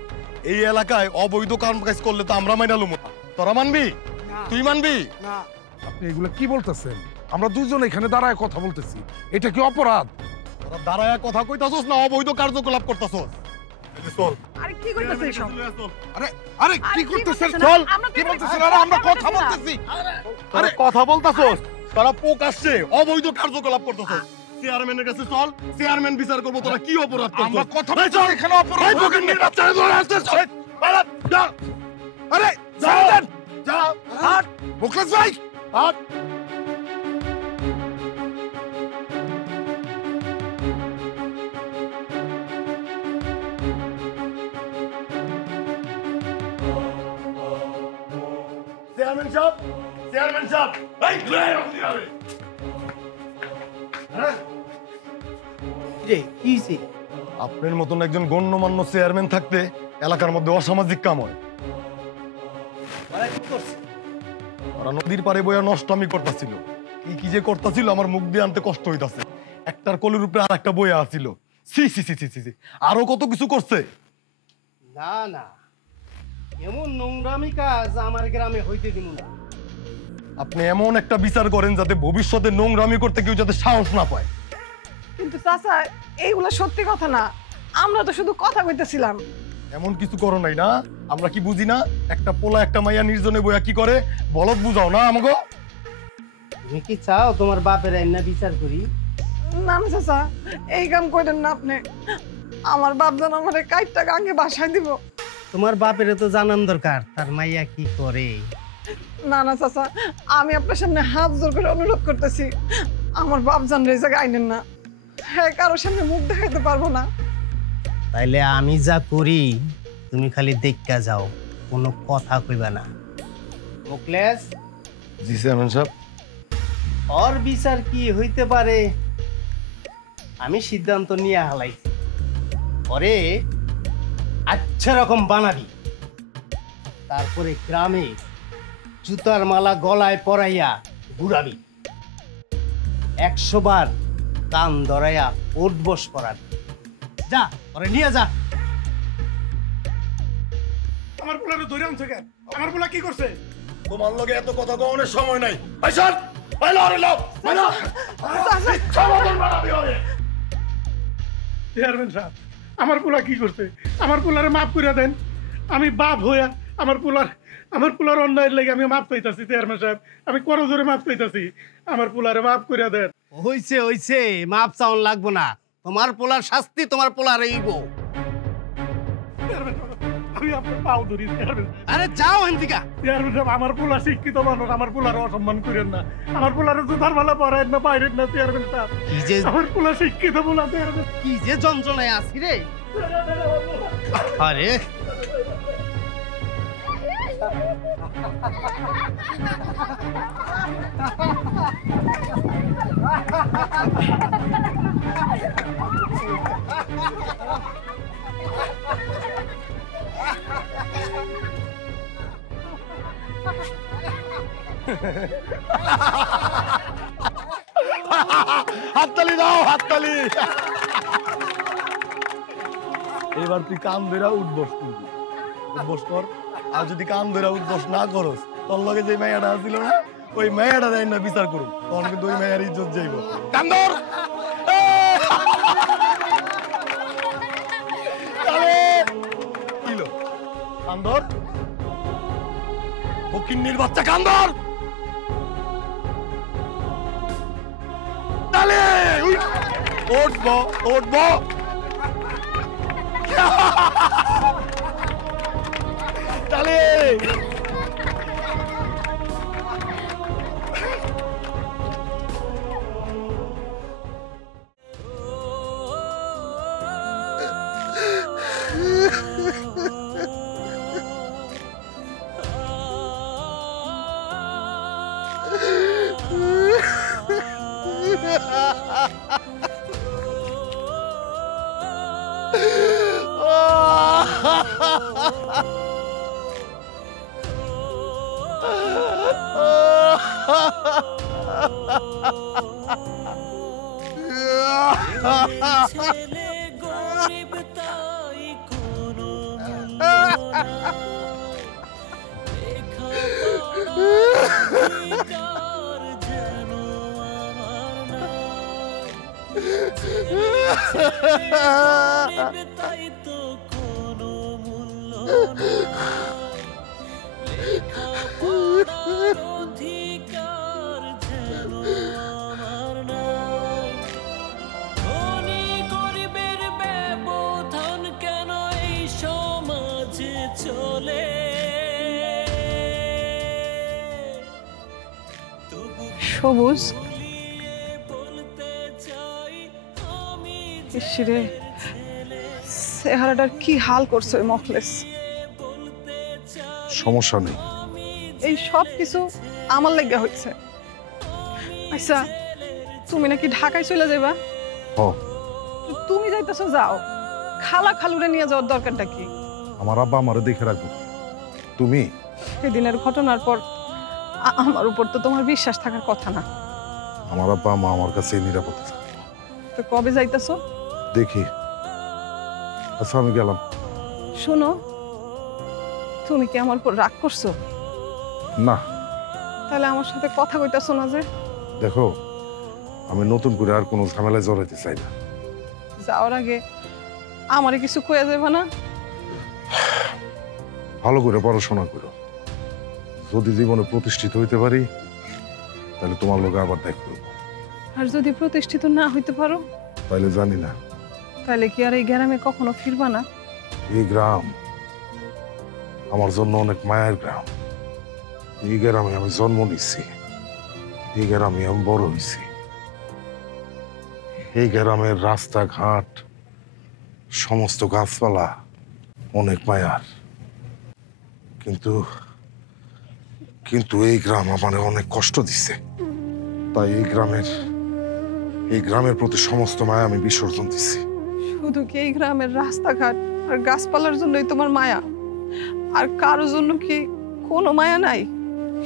এই এলাকায় অবৈধ কাম কাজ করলে তো আমরা মাইনালুম না। তোরা মানবি? তুই মানবি? আপনি এগুলো কি বলতেছেন? আমরা দুজন এখানে দাঁড়ায় কথা বলতেছি, এটা কি অপরাধ? তোরা দাঁড়ায় কথা কইতাছস না অবৈধ কার্যকলাপ করতাছস? চল। আরে কি কইতাছিস এসব? আরে আরে কি করতেছেন? চল। কি বলতেছেন? আরে আমরা কথা বলতেছি। আরে কথা বলতাছস, তোরা পোক আসছে অবৈধ কার্যকলাপ করতাছস। চেয়ারম্যানের কাছে চল, চেয়ারম্যান বিচার করবো তোরা কি অপরাধ করছস। আমরা কথা এই বলছি, চল। এখানে অপরাধ এই ফকির নির্বাচন ধরে আসছিস। পালা, যা। আরে যা, সাইলেন, যা, হাট, মুখলেস ভাই। হাট। চেয়ারম্যান সাহেব, চেয়ারম্যান সাহেব, এই ঘুরে আসতে হবে। রে কি হইছে? আপনার মতন একজন গণ্যমান্য চেয়ারম্যান থাকতে এলাকার মধ্যে অসামাজিক কাম হয়। ওরা কি করছে? ওরা নদীর পারে বইয়া নষ্ট আমি করতেছিল। কি কি যে করতেছিল আমার মুখ দিয়ে আনতে কষ্ট হইতাছে। একটার কলের উপরে আর একটা বইয়া আছিল। সি সি সি সি সি, আরো কত কিছু করছে। না না, এমন নোংরামি কাজ আমার গ্রামে হইতে দিব না। আপনি এমন একটা বিচার করেন যাতে ভবিষ্যতে নোংরামি করতে কেউ যাতে সাহস না পায়। কিন্তু চাচা, এইগুলা সত্যি কথা না, আমরা তো শুধু কথা কইতেছিলাম। এমন কিছু করো নাই না? আমরা কি বুঝি না? একটা পোলা একটা মাইয়া নির্জনে বইয়া কি করে, বলদ বুঝাও না আমাকে। তুমি কি চাও তোমার বাপের আইনা বিচার করি? না না চাচা, এই কাম করেন না আপনি। আমার বাপ যেন আমার কাইটটা গাঙ্গে বাসায় দিব। তোমার বাপের তো জানান দরকার তার মাইয়া কি করে। না না চাচা, আমি আপনার সামনে হাত জোর করে অনুরোধ করতেছি, আমার বাপ জান রে জায়গায় আইনেন না। হ্যাঁ, কারোর সামনে মুখ দেখাইতে পারবো না। তাইলে আমি যা করি তুমি খালি দেখা যাও, কোনো কথা কইবা না। মুখলেস, জি চেয়ারম্যান সাহেব। ওর বিচার কি হইতে পারে আমি সিদ্ধান্ত নিয়ে হালাইছি। ওরে আচ্ছা রকম বানাবি, তারপরে গ্রামে জুতার মালা গলায় পরাইয়া ঘুরাবি, 100 বার কান ধরাইয়া উঠবস করাবি। যা, ওরে নিয়ে যা। আমার পোলারে ধরে আনছে কেন? আমার পোলা কি করছে? তোমার লগে এত কথা কওয়ার সময় নাই। আইসার বাইলা রে লাও বাইলা। সমাধান বানাবি হবে। চেয়ারম্যান সাহেব, আমার পোলা কি করছে? আমার পোলারে মাফ করে দেন। আমি বাপ হইয়া আমার পোলার অন্যায়ের লেগে আমি মাফ চাইতাছি। চেয়ারম্যান সাহেব, আমি করজোরে মাফ চাইতাছি, আমার পোলারে মাফ করে দেন। হইছে মাপ চাউন লাগবো না। তোমার পোলার শাস্তি তোমার পোলার এইব। চেয়ারম্যান সাহেব, আমি আপনার পাও ধরি চেয়ারম্যান। আরে যাও এদিকে। চেয়ারম্যান সাহেব, আমার পোলা শিক্ষিত মানুষ, আমার পোলার অসম্মান করেন না, আমার পোলার জুতার মালা পরায়েন না, বাইরেন না চেয়ারম্যান সাহেব। কি যে আমার পোলা শিক্ষিত পোলা চেয়ারম্যান। কি যে যন্ত্রণায় আছি রে। আরে হাততালি দাও, হাততালি। এবার তুই কান ধরে উঠবস, কিন্তু উঠবস কর। আর যদি কান ধরে উঠবস না করস, তোর লগে যে মেয়েটা আছিল না, ওই মেয়েটা দেয় না বিচার করুক, তখন কিন্তু ওই মেয়ের ইজ্জত যাইব। কান ধর। কিলো কান ধর, ফকিন্নির বাচ্চা, কান ধর। তালে উঠবো, উঠবো। তালে সবুজ, ইসরে চেহারাটার কি হাল করছে ওই মখলেস। সমস্যা নেই। এই সব কিছু আমার লাগা হচ্ছে। আচ্ছা, তুমি নাকি ঢাকায় চলে যাবা? হ, তুমি যাইতেছো, যাও। খালা খালুরে নিয়ে যাওয়ার দরকারটা কি? আমার আব্বা আমারে দেখে রাখবো। তুমি সেদিনের ঘটনার পর আমার উপর তো তোমার বিশ্বাস থাকার কথা না। আমার আব্বা মা আমার কাছে নিরাপদে থাকবে। তো কবে যাইতেছো? দেখি। আচ্ছা, আমি গেলাম। শোনো, তুমি কি আমার উপর রাগ করছো? না, তাহলে আমার সাথে কথা কইতাছো না যে? দেখো, আমি নতুন করে আর কোনো ঝামেলায় জড়াইতে চাই না। যাওয়ার আগে আমারে কিছু কইয়া যাবে না? ভালো করে পড়াশোনা করো। যদি জীবনে প্রতিষ্ঠিত হইতে পারি, তাহলে তোমার লোকে আবার দেখ করব। আর যদি প্রতিষ্ঠিত না হইতে পারো? তাইলে জানি না। তাহলে কি আর এই গ্রামে কখনো ফিরবা না? এই গ্রাম আমার জন্য অনেক মায়ের গ্রাম। এই গ্রামে আমি জন্ম নিচ্ছি, এই গ্রামে আমি বড় হয়েছি। এই গ্রামের রাস্তাঘাট, সমস্ত গাছপালা অনেক মায়ার। কিন্তু কিন্তু এই গ্রাম আমার অনেক কষ্ট দিচ্ছে। তাই এই গ্রামের প্রতি সমস্ত মায়া আমি বিসর্জন দিচ্ছি। শুধু কি এই গ্রামের রাস্তাঘাট আর গাছপালার জন্যই তোমার মায়া? আর কারো জন্য কি কোনো মায়া নাই?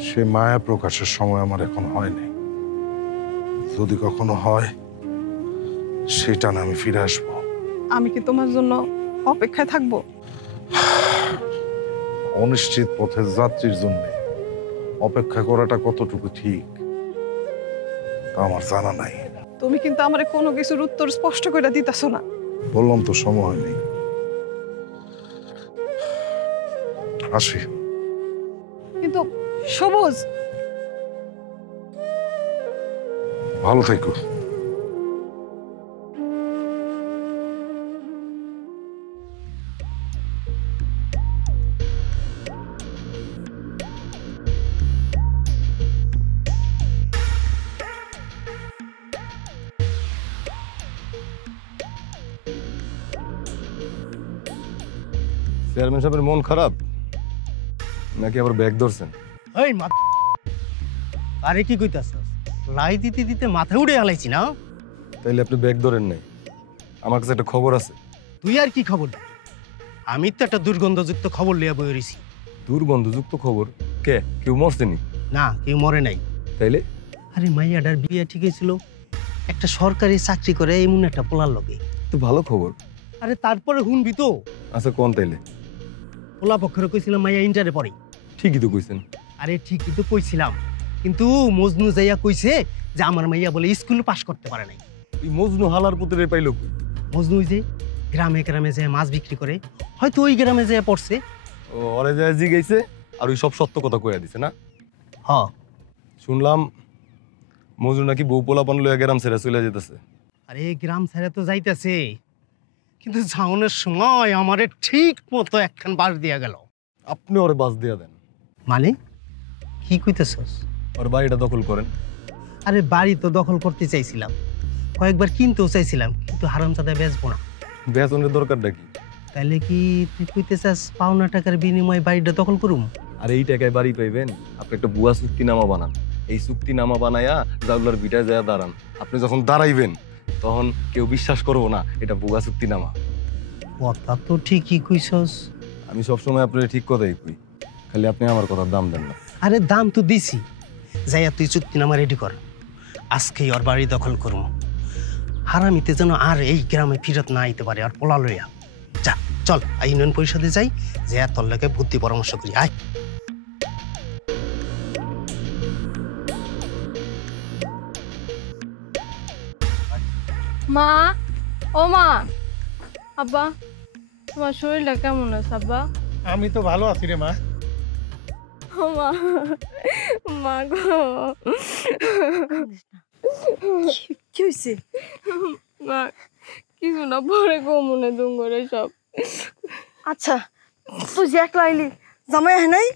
সে মায়া প্রকাশের সময় আমার এখন হয়নি। যদি কখনো হয়, সেটা না আমি ফিরে আসবো। আমি কি তোমার জন্য অপেক্ষায় থাকবো? অনিশ্চিত পথের যাত্রীর জন্য অপেক্ষা করাটা কতটুকু ঠিক তা আমার জানা নাই। তুমি কিন্তু আমারে কোনো কিছুর উত্তর স্পষ্ট করে দিতেছো না। বললাম তো, সময় নেই। আসি। কিন্তু সবুজ, ভালো থেকো। চেয়ারম্যান সাহেবের মন খারাপ নাকি আবার ব্যাগ ধরছেন? এই মা, আরে কি কইতাছস? লাই দিতে দিতে মাথা উড়ে হালাইছি না। তাইলে আপনি ব্যাগ ধরেন নাই? আমার কাছে একটা খবর আছে। তুই আর কি খবর দিবি? আমি তো একটা দুর্গন্ধযুক্ত খবর লিয়া বই রইছি। দুর্গন্ধযুক্ত খবর? কে কেউ মরছেনি? না, কেউ মরে নাই। তাইলে আরে মাইয়াটার বিয়ে ঠিক হয়েছিল, একটা সরকারি চাকরি করে এমন একটা পোলার লগে। তো ভালো খবর। আরে তারপরে শুনবি তো, আচ্ছা কোন তাইলে? পোলা পক্ষরে কইছিলাম মাইয়া ইন্টারে পড়ে। ঠিকই তো কইছেন। আরে ঠিকই তো কইছিলাম, কিন্তু মজনু যাইয়া কইছে যে আমার মাইয়া বলে স্কুল পাস করতে পারে নাই। এই মজনু হালার পুত্রে পাইল কই? মজনু ওই যে গ্রামে গ্রামে যে মাছ বিক্রি করে, হয়তো ওই গ্রামে যেয়ে পড়ছে। ও ওরে যায় জিগাইছে আর ওই সব সত্য কথা কইয়া দিছে না? হ, শুনলাম মজনু নাকি বউ পোলাপান লইয়া গ্রাম ছেড়ে চলে যেতেছে। আরে গ্রাম ছেড়ে তো যাইতেছে, কিন্তু যাওনের সময় আমারে ঠিক মতো একখান বাস দিয়া গেল। আপনি ওরে বাস দিয়া দেন। মানে কি কইতেছস? ওর বাড়িটা দখল করেন। আরে বাড়ি তো দখল করতে চাইছিলাম, কয়েকবার কিনতেও চাইছিলাম, কিন্তু হারামজাদা বেচবো না। বেতনের দরকারটা কি? তাইলে কি তুই কইতে চাস পাওনা টাকার বিনিময়ে বাড়িটা দখল করুম? আর এই টাকায় বাড়ি পাইবেন? আপনি একটা ভুয়া চুক্তিনামা বানান। এই চুক্তিনামা বানায়া জাউলার বিটায় যায় দাঁড়ান। আপনি যখন দাঁড়াইবেন তখন কেউ বিশ্বাস করবো না এটা ভুয়া চুক্তিনামা। কথা তো ঠিকই কইছস। আমি সবসময় আপনার ঠিক কথাই কই, খালি আপনি আমার কথার দাম দেন না। আরে দাম তো দিছি, যাইয়া তুই চুক্তিনামা রেডি কর। আজকেই ওর বাড়ি দখল করুম, হারামিতে যেন আর এই গ্রামে ফিরত না আইতে পারে। আর পোলা লইয়া যা, চল ইউনিয়ন পরিষদে যাই, যে তোর লাগে বুদ্ধি পরামর্শ করি। আয়। মা, ও মা, আব্বা, তোমার শরীরটা কেমন আছে আব্বা? আমি তো ভালো আছি রে মা। ও মা, মা গো, কি হয়েছে? মা কিছু না, পরে গো মনে দুম করে সব। আচ্ছা, তুই যে একলা আইলি, জামাই আহে নাই?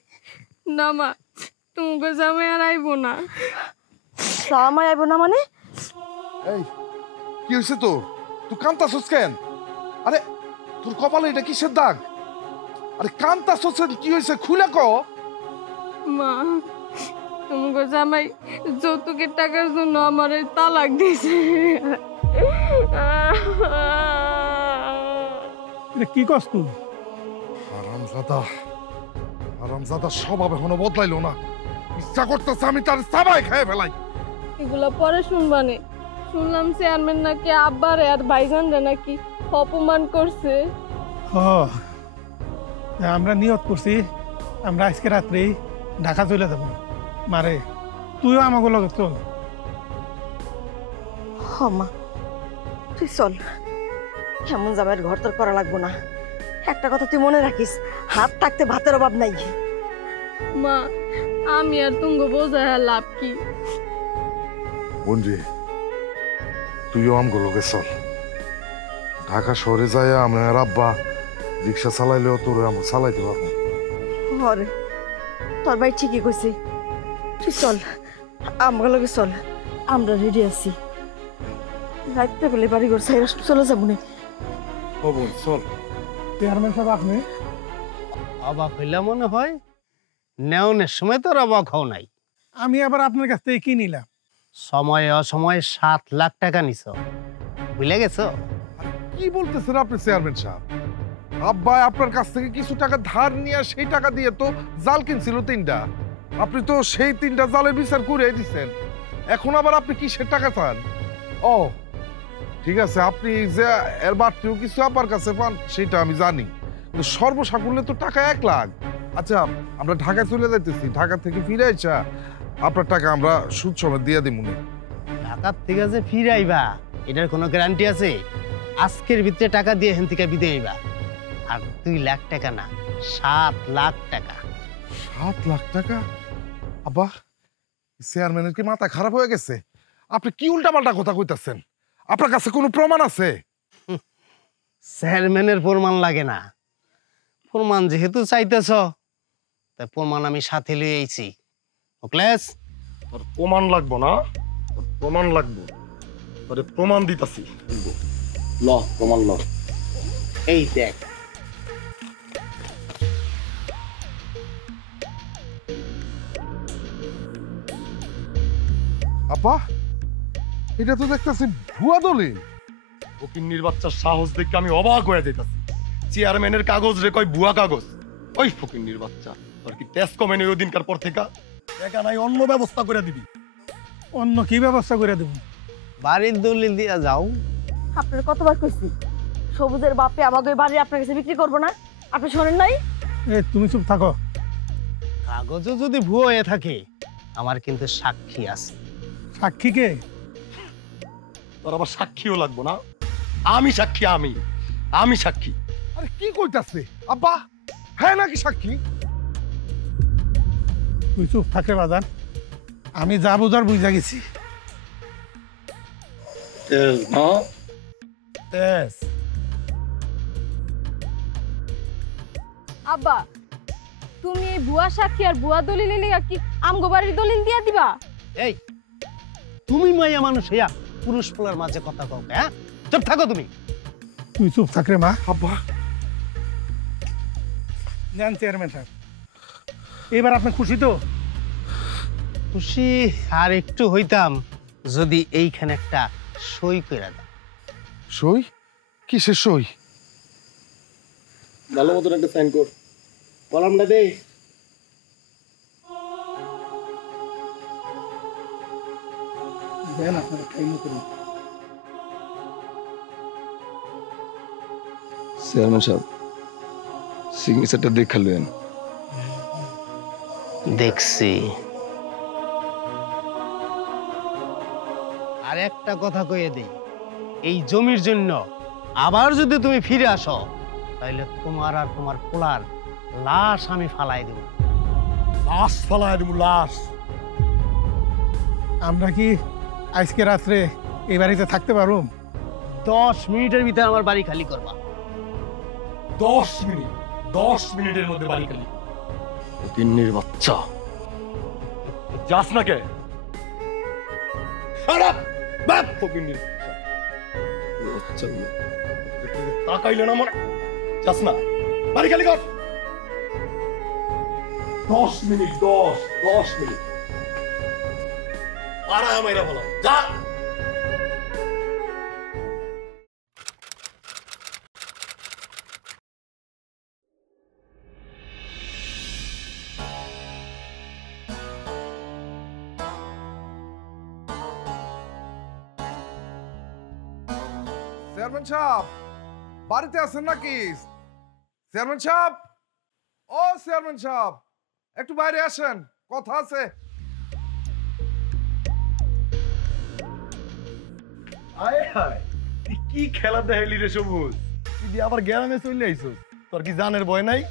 না মা, তোমাকে জামাই আর আইবো না। জামাই আইব না মানে? এই কি হয়েছে তোর? তুই কান্তাছস কেন? আরে তোর কপালে এটা কিসের দাগ? আরে কান্তাছস কি হয়েছে খুলে ক। মা, তোমাকে জামাই যৌতুকের টাকার জন্য আমার তালাক দিয়েছে। এটা কি কস তুই? আরামজাদা স্বভাব এখনো বদলাইলো না। ইচ্ছা করতেছে আমি তার সাবাই খেয়ে ফেলাই। এগুলা পরে শুনবানে। শুনলাম চেয়ারম্যান নাকি আব্বারে আর ভাইজানরে নাকি অপমান করছে। আমরা নিয়ত করছি আমরা আজকে রাত্রে ঢাকা চলে যাব। মারে তুইও আমাকে লগে চল। হ মা, তুই চল। এমন জামাইয়ের ঘর তোর করা লাগবো না। একটা কথা তুই মনে রাখিস, হাত থাকতে ভাতের অভাব নাই। মা, আমি আর তুঙ্গ বোঝায় লাভ কি? বন্ধু তুইও আমগো লগে চল। ঢাকা শহরে যায় আমি আর আব্বা রিক্সা চালাইলেও তোর আমি চালাইতে পারবো। হরে, তোর ভাই ঠিকই কইছে, তুই চল, আমার লগে চল। আমরা রেডি আছি। রাইতে বলে বাড়ি ঘর সাইরা সব চলে যাবো না। চল। চেয়ারম্যান সাহেব আপনি অবাক হইলা মনে হয়? নেওনের সময় তোর অবাক হও নাই। আমি আবার আপনার কাছ থেকে কি নিলাম? সময় অসময়ে 7 লাখ টাকা নিছ, ভুলে গেছো? কি বলতেছেন আপনি চেয়ারম্যান সাহেব? আব্বা আপনার কাছ থেকে কিছু টাকা ধার নিয়ে সেই টাকা দিয়ে তো জাল কিনছিল 3টা। আপনি তো সেই 3টা জালের বিচার করে দিচ্ছেন। এখন আবার আপনি কিসের টাকা চান? ও ঠিক আছে, আপনি যে এর বাড়তিও কিছু আব্বার কাছে পান সেটা আমি জানি, কিন্তু সর্বসাকুল্যে তো টাকা 1 লাখ। আচ্ছা আমরা ঢাকায় চলে যাইতেছি, ঢাকা থেকে ফিরে আইসা আপনার টাকা আমরা সুদ সমেত দিয়ে দিব। ঢাকার থেকে যে ফিরে আইবা এটার কোনো গ্যারান্টি আছে? আজকের ভিতরে টাকা দিয়ে এখান থেকে বিদে আইবা। আর 2 লাখ টাকা না, 7 লাখ টাকা। 7 লাখ টাকা? আব্বা চেয়ারম্যানের কি মাথা খারাপ হয়ে গেছে? আপনি কি উল্টাপাল্টা কথা কইতাছেন? আপনার কাছে কোনো প্রমাণ আছে? চেয়ারম্যানের প্রমাণ লাগে না। প্রমাণ যেহেতু চাইতেছ, তাই প্রমাণ আমি সাথে লয়ে আইছি। ওকলেস, তোর প্রমাণ লাগবো না, তোর প্রমাণ লাগবো। তোরে প্রমাণ দিতাছি। ল প্রমাণ ল। এই দেখ, আপা এটা তো দেখতেছি ভুয়া দলিল। ফকিন্নির বাচ্চার সাহস দেখে আমি অবাক হয়ে যাইতাছি। চেয়ারম্যানের কাগজ রে কয় ভুয়া কাগজ। ওই ফকিন্নির বাচ্চা, তোর কি তেজ কমে নেই ওই দিনকার পর থেকে? দেখা নাই অন্য ব্যবস্থা করে দিবি। অন্য কি ব্যবস্থা করে দেবো? বাড়ির দলিল দিয়া যাও। আপনার কতবার কইছি সবুজের বাপে আমাকে ওই বাড়ি আপনার কাছে বিক্রি করবো না, আপনি শোনেন নাই? তুমি চুপ থাকো। কাগজও যদি ভুয়ো হয়ে থাকে, আমার কিন্তু সাক্ষী আছে। সাক্ষী কে? তোর আবার সাক্ষীও লাগবো না? আমি সাক্ষী, আমি সাক্ষী। আরে কি কইতাছে আব্বা? হ্যাঁ নাকি সাক্ষী? তুই চুপ থাকে বাজান, আমি যা বুঝার বুঝা গেছি। তেজ না তেজ। আব্বা তুমি এই ভুয়া সাক্ষী আর ভুয়া দলিল লিগা কি আমগো বাড়ির দলিল দিয়া দিবা? এই তুমি মাইয়া মানুষ হইয়া পুরুষ পোলার মাঝে কথা কও, হ্যাঁ? চুপ থাকো তুমি। তুই চুপ থাক রে মা। আব্বা নেন চেয়ারম্যান সাহেব, এবার আপনি খুশি তো? খুশি আর একটু হইতাম যদি এইখানে একটা সই কইরা দাও। সই? কিসের সই? ভালো মতন একটা সাইন কর। কলমটা দে। দেন আপনারা টাইম করুন। চেয়ারম্যান সাহেব, সিগনেচারটা দেখালেন? দেখছি। আর একটা কথা কইয়ে দেই, এই জমির জন্য আবার যদি তুমি ফিরে আসো, তাহলে তোমার আর তোমার পোলার লাশ আমি ফালাই দেব। লাশ ফালায় দেবো, লাশ। আমরা কি আজকে রাত্রে এই বাড়িতে থাকতে পারবো? 10 মিনিটের ভিতরে আমার বাড়ি খালি করবা। 10 মিনিট? 10 মিনিটের মধ্যে বাড়ি খালি? ফকিন্নির বাচ্চা, যাস না কে? খারাপ বাপ ফকিন্নির বাচ্চা। তাকাইলে না মনে, যাস না, বাড়ি খালি কর। 10 মিনিট, 10 মিনিট। পাড়ায় আমাইরা বলো, যা। চেয়ারম্যান সাহেব বাড়িতে আছেন নাকি? চেয়ারম্যান সাহেব, ও চেয়ারম্যান সাহেব, একটু বাইরে আসেন, কথা আছে। আয় হায়, তুই কি খেলা দেখাইলি রে সবুজ? তুই দিয়ে আবার গ্রামে চলে আইছস, তোর কি জানের ভয় নাই?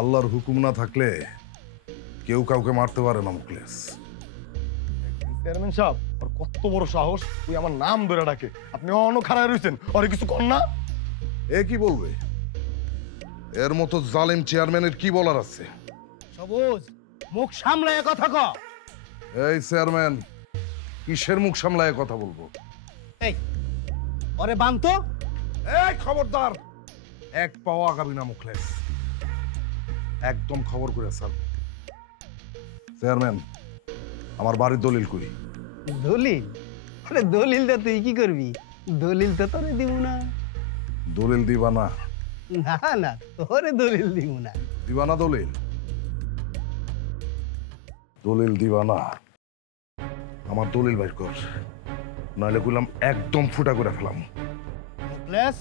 আল্লাহর হুকুম না থাকলে কেউ কাউকে মারতে পারে না মুখলেস। চেয়ারম্যান সাহেব, ওর কত বড় সাহস, তুই আমার নাম ধরে ডাকে। আপনি অন্য খারাপ রয়েছেন, ওরে কিছু কর না। এ কি বলবে? এর মতো জালিম চেয়ারম্যানের কি বলার আছে? সবুজ, মুখ সামলায় কথা কও। এই চেয়ারম্যান, কিসের মুখ সামলায় কথা বলবো? এই ওরে বানতো। এই খবরদার, এক পাও আগাবি না মুখলেস, একদম খবর করে স্যার। চেয়ারম্যান, আমার বাড়ির দলিল কই? দলিল? আরে দলিলটা তুই কি করবি? দলিল তো তোরে দিব না। দলিল দিবা না? না না, তোরে দলিল দিব না। দিবা না দলিল? দলিল দিবা না? আমার দলিল বাইর কর, নাহলে কইলাম একদম ফুটা করে ফেলাম। মুখলেস,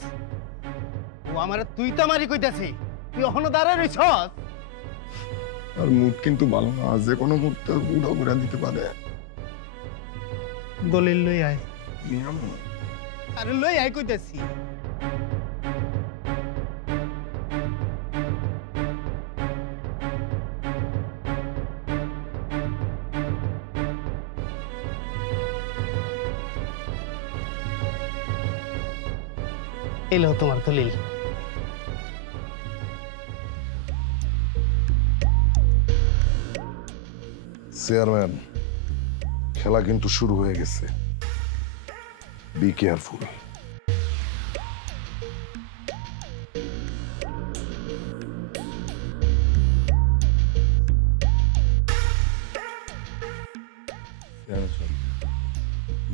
ও আমারে তুই তো মারি কইতাছি, তুই এখনো দাঁড়ায় রইছস? আর মুড কিন্তু ভালো না, যে কোনো মুহূর্তে উড়া ঘুরা দিতে পারে। দলিল লই আয়। নিয়ম আরে লই আয় কইতাছি। এলো তোমার দলিল। চেয়ারম্যান, খেলা কিন্তু শুরু হয়ে গেছে, বি কেয়ারফুল।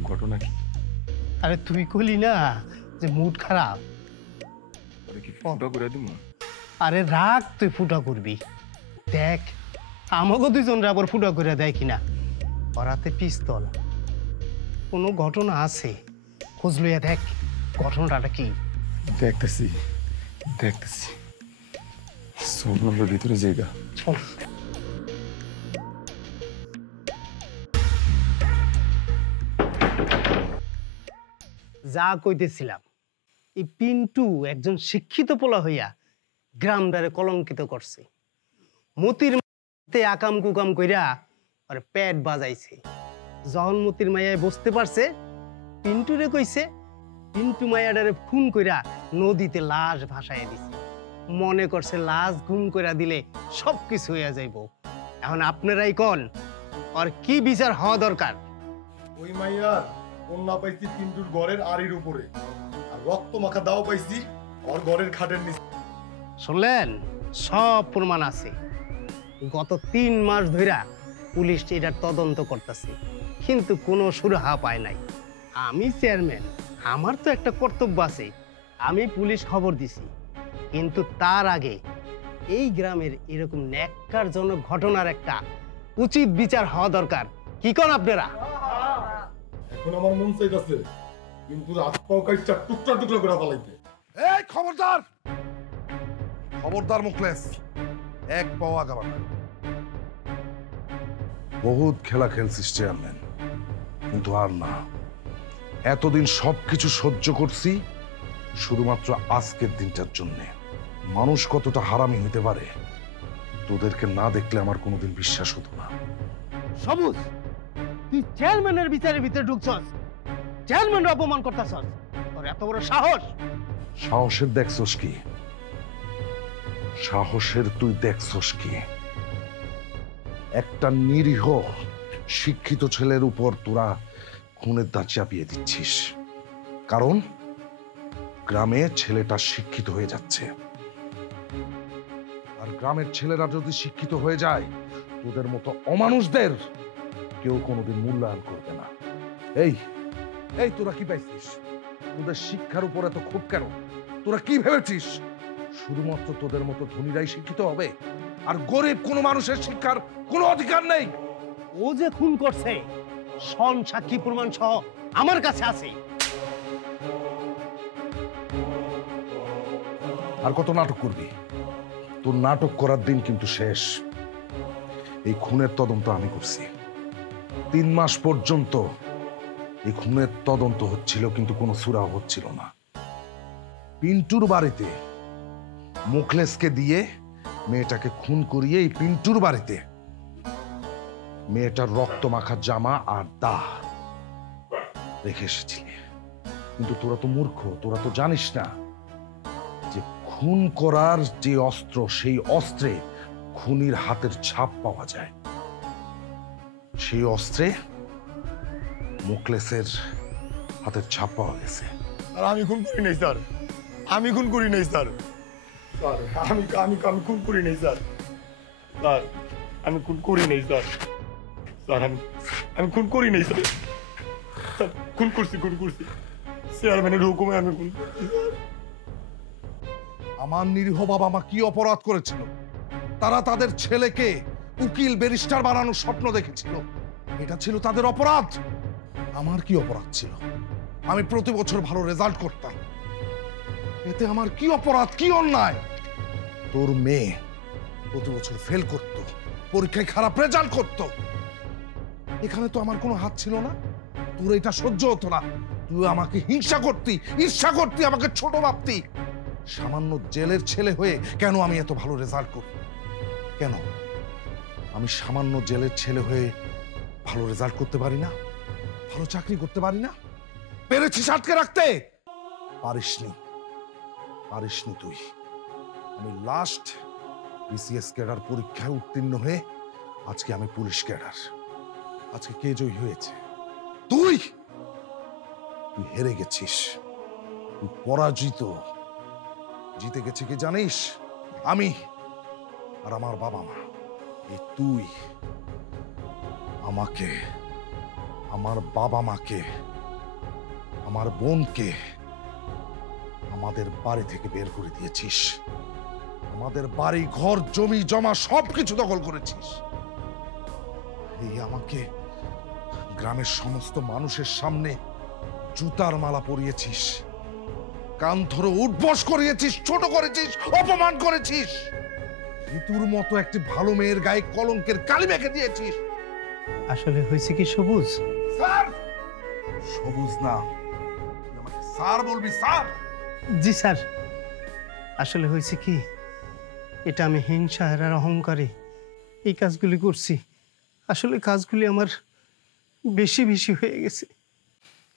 ঘটনা কি? আরে তুই কইলি না যে মুড খারাপ। আরে কি ফুটা করে দিমু? আরে রাগ, তুই ফুটা করবি। দেখ আমাকে দুজন আবার ফুটা করে দেয় কিনা। ওরাতে পিস্তল, কোনো ঘটনা আছে, খোঁজ লইয়া দেখ ঘটনাটা কি। দেখতেছি দেখতেছি, সোনার ভিতরে জায়গা। চল। যা কইতেছিলাম, এই পিন্টু একজন শিক্ষিত পোলা হইয়া গ্রামদারে কলঙ্কিত করছে। মতির মাতে আকাম কুকাম কইরা আর পেট বাজাইছে। যখন মতির মাইয়ায় বুঝতে পারছে, পিন্টুরে কইছে, পিন্টু মাইয়াডারে খুন কইরা নদীতে লাশ ভাসাইয়া দিছে। মনে করছে লাশ গুম কইরা দিলে সবকিছু হইয়া যাইব। এখন আপনারাই কোন আর কি বিচার হওয়া দরকার? ওই মাইয়ার কন্যা পাইছি পিন্টুর ঘরের আড়ির উপরে, আর রক্ত মাখা দাও পাইছি ওর ঘরের খাটের নিচে। শুনলেন? সব প্রমাণ আছে। গত 3 মাস ধইরা পুলিশ এটার তদন্ত করতেছে, কিন্তু কোনো সুরাহা পায় নাই। আমি চেয়ারম্যান, আমার তো একটা কর্তব্য আছে। আমি পুলিশ খবর দিছি, কিন্তু তার আগে এই গ্রামের এরকম ন্যাক্কারজনক ঘটনার একটা উচিত বিচার হওয়া দরকার। কি কোন আপনারা? এখন আমার মন চাইতাছে কিন্তু হাত পাও কাইটা টুকরা টুকরা করে ফেলাইতে। এই খবরদার, খবরদার মুখলেস, এক পাও আগাবা না। বহুত খেলা খেলছিস চেয়ারম্যান, কিন্তু আর না। এতদিন সবকিছু সহ্য করছি শুধুমাত্র আজকের দিনটার জন্যে। মানুষ কতটা হারামি হতে পারে তোদেরকে না দেখলে আমার কোনোদিন বিশ্বাস হতো না। সবুজ, তুই চেয়ারম্যানের বিচারের ভিতরে ঢুকছস, চেয়ারম্যানের অপমান করতেছস। তোর এত বড় সাহস! সাহসের দেখছস কি? সাহসের তুই দেখছস কি? একটা নিরীহ শিক্ষিত ছেলের উপর তোরা খুনের দাঁত চাপিয়ে দিচ্ছিস, কারণ গ্রামে ছেলেটা শিক্ষিত হয়ে যাচ্ছে। আর গ্রামের ছেলেরা যদি শিক্ষিত হয়ে যায়, তোদের মতো অমানুষদের কেউ কোনোদিন মূল্যায়ন করবে না। এই এই তোরা কি পাইছিস? তোদের শিক্ষার উপর এত ক্ষোভ কেন? তোরা কি ভেবেছিস শুধুমাত্র তোদের মতো ধনীরাই শিক্ষিত হবে, আর গরিব কোনো মানুষের শিক্ষার কোনো অধিকার নেই? ও যে খুন করছে, সন সাক্ষী প্রমাণ সহ আমার কাছে আছে। আর কত নাটক করবি? তোর নাটক করার দিন কিন্তু শেষ। এই খুনের তদন্ত আমি করছি। 3 মাস পর্যন্ত এই খুনের তদন্ত হচ্ছিল, কিন্তু কোনো সুরাহ হচ্ছিল না। পিন্টুর বাড়িতে মুখলেসকে দিয়ে মেয়েটাকে খুন করিয়ে এই পিন্টুর বাড়িতে মেয়েটার রক্ত মাখা জামা আর দাহ রেখে এসেছিলি। কিন্তু তোরা তো মূর্খ, তোরা তো জানিস না যে খুন করার যে অস্ত্র, সেই অস্ত্রে খুনির হাতের ছাপ পাওয়া যায়। সেই অস্ত্রে মুখলেসের হাতের ছাপ পাওয়া গেছে। আর আমি খুন করি নাই স্যার, আমি খুন করি নাই স্যার। স্যার আমি আমি আমি খুন করি নাই স্যার। স্যার আমি খুন করি নাই স্যার। স্যার আমি খুন করি নাই স্যার। স্যার খুন করছি চেয়ারম্যানের হুকুমে আমি খুন করছি। আমার নিরীহ বাবা মা কি অপরাধ করেছিল? তারা তাদের ছেলেকে উকিল ব্যারিস্টার বানানোর স্বপ্ন দেখেছিল, এটা ছিল তাদের অপরাধ। আমার কি অপরাধ ছিল? আমি প্রতি বছর ভালো রেজাল্ট করতাম, এতে আমার কি অপরাধ, কি অন্যায়? তোর মেয়ে প্রতি বছর ফেল করত, পরীক্ষায় খারাপ রেজাল্ট করত, এখানে তো আমার কোনো হাত ছিল না। তোর এটা সহ্য হতো না, তুই আমাকে হিংসা করতি, ঈর্ষা করতি, আমাকে ছোট ভাবতি। সামান্য জেলের ছেলে হয়ে কেন আমি এত ভালো রেজাল্ট করি? কেন আমি সামান্য জেলের ছেলে হয়ে ভালো রেজাল্ট করতে পারি না? ভালো চাকরি করতে পারি না? পেরেছিস আটকে রাখতে? পারিসনি, পারিসনি তুই। আমি লাস্ট বিসিএস ক্যাডার পরীক্ষায় উত্তীর্ণ হয়ে আজকে আমি পুলিশ ক্যাডার। আজকে কে জয়ী হয়েছে? তুই। তুই হেরে গেছিস, তুই পরাজিত। জিতে গেছে কি জানিস? আমি আর আমার বাবা মা। এই তুই আমাকে, আমার বাবা মাকে আমার বোনকে আমাদের বাড়ি থেকে বের করে দিয়েছিস, আমাদের বাড়ি ঘর জমি জমা সবকিছু দখল করেছিস। এই আমাকে গ্রামের সমস্ত মানুষের সামনে জুতার মালা পরিয়েছিস, কান ধরে উঠবস করিয়েছিস, ছোট করেছিস, অপমান করেছিস। ঋতুর মতো একটি ভালো মেয়ের গায়ে কলঙ্কের কালি মেখে দিয়েছিস। আসলে হয়েছে কি সবুজ, স্যার, সবুজ না, তুই আমাকে স্যার বলবি? স্যার? জি স্যার, আসলে হয়েছে কি, এটা আমি হিংসা আর অহংকারে এই কাজগুলি করছি। আসলে কাজগুলি আমার বেশি বেশি হয়ে গেছে।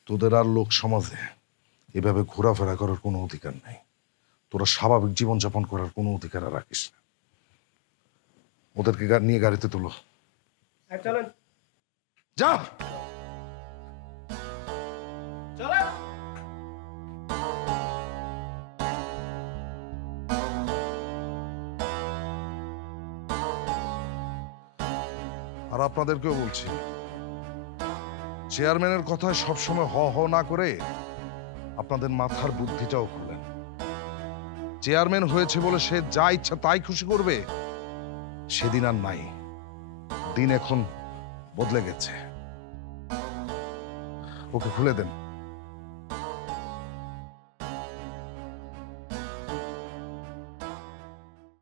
তোদের আর লোক সমাজে এভাবে ঘোরাফেরা করার কোনো অধিকার নাই। তোরা স্বাভাবিক জীবনযাপন করার কোনো অধিকার আর রাখিস না। ওদেরকে নিয়ে গাড়িতে তোলো, চলেন। যা। আর আপনাদেরকেও বলছি, চেয়ারম্যানের কথায় সবসময় হ হ না করে আপনাদের মাথার বুদ্ধিটাও খুলেন। চেয়ারম্যান হয়েছে বলে সে যা ইচ্ছা তাই খুশি করবে সেদিন আর নাই। দিন এখন বদলে গেছে। ওকে খুলে দেন।